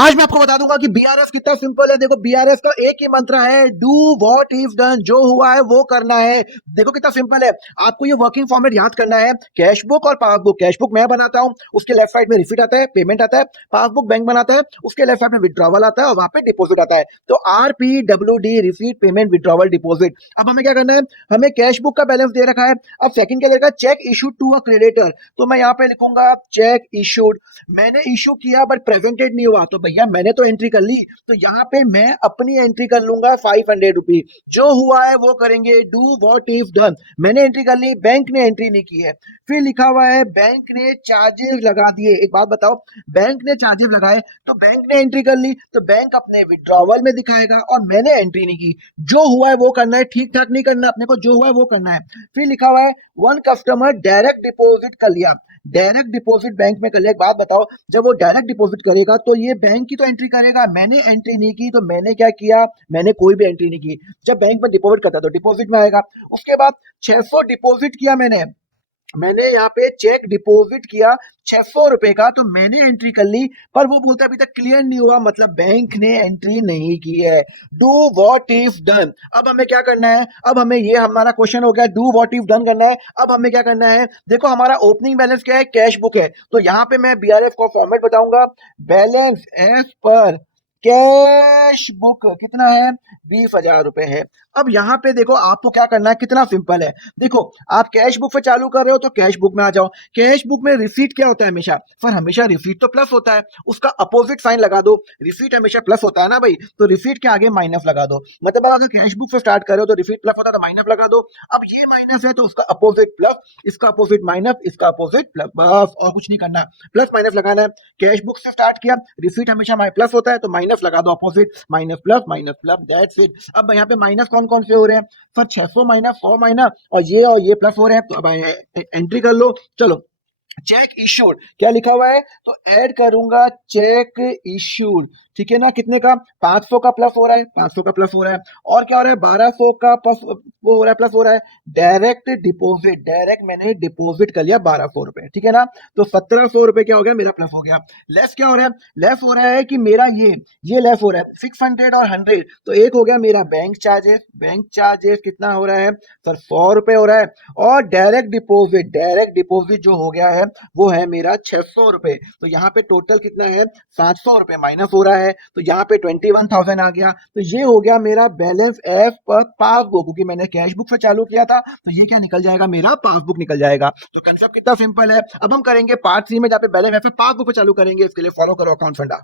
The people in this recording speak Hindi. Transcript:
आज मैं आपको बता दूंगा कि बीआरएफ कितना सिंपल है। देखो बीआरएफ का एक ही मंत्र है, डू व्हाट इफ डन। जो हुआ है वो करना है। देखो कितना सिंपल है। आपको ये वर्किंग फॉर्मेट याद करना है। कैश बुक और पासबुक। कैश बुक मैं बनाता हूं, उसके लेफ्ट साइड में रिसीट आता है, पेमेंट आता है। पासबुक बैंक बनाता है, उसके लेफ्ट साइड में विड्रॉवल आता है और वहां पे डिपॉजिट आता है। तो RPWD, receipt payment withdrawal deposit. अब हमें क्या करना है, हमें कैश बुक का बैलेंस दे रखा है। अब सेकंड क्या देगा, cheque issued to a creditor. तो मैं यहाँ पे लिखूंगा चेक इशूड। मैंने इशू किया बट प्रेजेंटेड नहीं हुआ, तो भैया मैंने तो एंट्री कर ली, तो यहाँ पे मैं अपनी एंट्री कर लूंगा 500 रुपीज। जो हुआ है वो करेंगे, डू व्हाट इफ डन। मैंने एंट्री कर ली, बैंक ने एंट्री नहीं की है। फिर लिखा हुआ है बैंक ने चार्जेस लगा दिए। एक बात बताओ, बैंक ने चार्जेस लगाए तो बैंक ने एंट्री कर ली, तो बैंक अपने विड्रॉवल में दिखाएगा और मैंने एंट्री नहीं की। जो हुआ है वो करना है, ठीक ठाक नहीं करना, अपने को जो हुआ है वो करना है। फिर लिखा हुआ है वन कस्टमर डायरेक्ट डिपॉजिट कर लिया। डायरेक्ट डिपॉजिट बैंक में कर लिया। एक बात बताओ, जब वो डायरेक्ट डिपॉजिट करेगा तो ये बैंक की तो एंट्री करेगा, मैंने एंट्री नहीं की, तो मैंने क्या किया, मैंने कोई भी एंट्री नहीं की। जब बैंक में डिपॉजिट करता है तो डिपॉजिट में आएगा। उसके बाद 600 डिपॉजिट किया मैंने। मैंने यहाँ पे चेक डिपॉजिट किया 600 रुपए का, तो मैंने एंट्री कर ली, पर वो बोलता है अभी तक क्लियर नहीं हुआ, मतलब बैंक ने एंट्री नहीं की है। Do what if done. अब हमें क्या करना है, अब हमें ये हमारा क्वेश्चन हो गया, डू व्हाट इफ डन करना है। अब हमें क्या करना है, देखो हमारा ओपनिंग बैलेंस क्या है, कैश बुक है। तो यहाँ पे मैं बीआरएफ का फॉर्मेट बताऊंगा, balance as per cash book कितना है, 20,000 रुपए है। अब यहाँ पे देखो आपको क्या करना है, कितना सिंपल है। देखो आप कैश बुक से चालू कर रहे हो तो कैश बुक में आ जाओ। कैश बुक में रिसीट क्या होता है हमेशा, पर हमेशा रिसीट तो प्लस होता है, उसका अपोजिट साइन लगा दो। रिसीट हमेशा प्लस होता है ना भाई, तो रिसीट के आगे माइनस लगा दो। मतलब अगर कैश बुक से स्टार्ट कर रहे हो तो रिसीट प्लस होता है तो माइनस लगा दो। अब ये माइनस है तो उसका अपोजिट प्लस, इसका अपोजिट माइनस, इसका अपोजिट प्लस, बस और कुछ नहीं करना, प्लस माइनस लगाना है। कैश बुक से स्टार्ट किया, रिसीट हमेशा प्लस होता है तो माइनस लगा दो, opposite minus plus, that's it. अब यहाँ पे माइनस कौन कौन से हो रहे हैं सर, 600 माइनस 100 माइनस और ये प्लस हो रहे हैं, तो अब एंट्री कर लो। चलो चेक इशूड क्या लिखा हुआ है, तो ऐड करूंगा चेक इशूड, ठीक है ना। कितने का, 500 का प्लस हो रहा है, 500 का प्लस हो रहा है। और क्या हो रहा है, 1200 का प्लस वो हो रहा है, प्लस हो रहा है। डायरेक्ट डिपॉजिट, डायरेक्ट मैंने डिपॉजिट कर लिया 1200 रुपए, ठीक है ना। तो 1700 रुपए क्या हो गया, मेरा प्लस हो गया। लेस क्या हो रहा है, लेस हो रहा है कि मेरा ये लेस हो रहा है 600 और 100, तो एक हो गया मेरा बैंक चार्जेस। बैंक चार्जेस कितना हो रहा है सर, 100 रुपए हो रहा है। और डायरेक्ट डिपॉजिट जो हो गया है वो है मेरा 600 रुपए। तो यहाँ पे टोटल कितना है, 700 रुपए माइनस हो रहा है, तो यहाँ पे 21,000 आ गया। तो ये हो गया मेरा बैलेंस एज पर पासबुक, क्योंकि मैंने कैश बुक से चालू किया था, तो ये क्या निकल जाएगा, मेरा पासबुक निकल जाएगा। तो कंसेप्ट कितना सिंपल है। अब हम करेंगे पार्ट 3 में, जहाँ पे बैलेंस एज पर पासबुक पे चालू करेंगे। इसके लिए फॉलो करो अकाउंट फंडा।